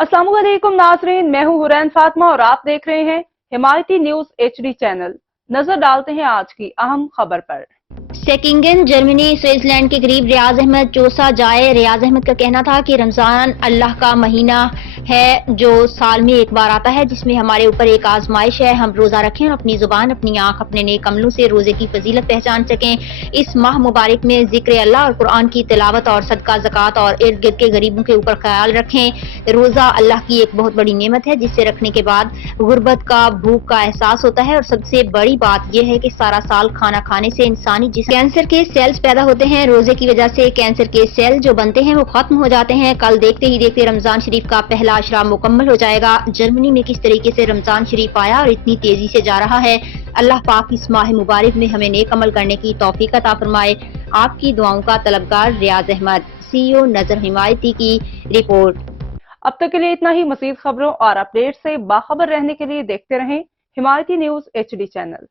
अस्सलाम वालेकुम नाज़रीन, मैं हूं हुरैन फातिमा और आप देख रहे हैं हिमायती न्यूज HD चैनल। नजर डालते हैं आज की अहम खबर पर। सेकिंगन जर्मनी स्विट्जरलैंड के करीब रियाज अहमद चौसा जाए। रियाज अहमद का कहना था कि रमजान अल्लाह का महीना है जो साल में एक बार आता है, जिसमें हमारे ऊपर एक आजमाइश है। हम रोजा रखें और अपनी जुबान, अपनी आंख, अपने नेक अमलों से रोजे की फजीलत पहचान सकें। इस माह मुबारक में जिक्र अल्लाह और कुरान की तिलावत और सदका ज़कात और इर्द गिर्द के गरीबों के ऊपर ख्याल रखें। रोजा अल्लाह की एक बहुत बड़ी नेमत है, जिससे रखने के बाद गुर्बत का, भूख का एहसास होता है। और सबसे बड़ी बात यह है कि सारा साल खाना खाने से इंसानी जिस्म कैंसर के सेल्स पैदा होते हैं। रोजे की वजह से कैंसर के सेल जो बनते हैं वो खत्म हो जाते हैं। कल देखते ही देखते रमजान शरीफ का पहला अशरा मुकम्मल हो जाएगा। जर्मनी में किस तरीके से रमजान शरीफ आया और इतनी तेजी से जा रहा है, अल्लाह पाक इस माह मुबारक में हमें नेक अमल करने की तौफीक अता फरमाए। आपकी दुआओं का तलबगार रियाज अहमद, CEO नजर हिमायती की रिपोर्ट। अब तक के लिए इतना ही। मजीद खबरों और अपडेट से बाखबर रहने के लिए देखते रहें हिमायती न्यूज HD चैनल।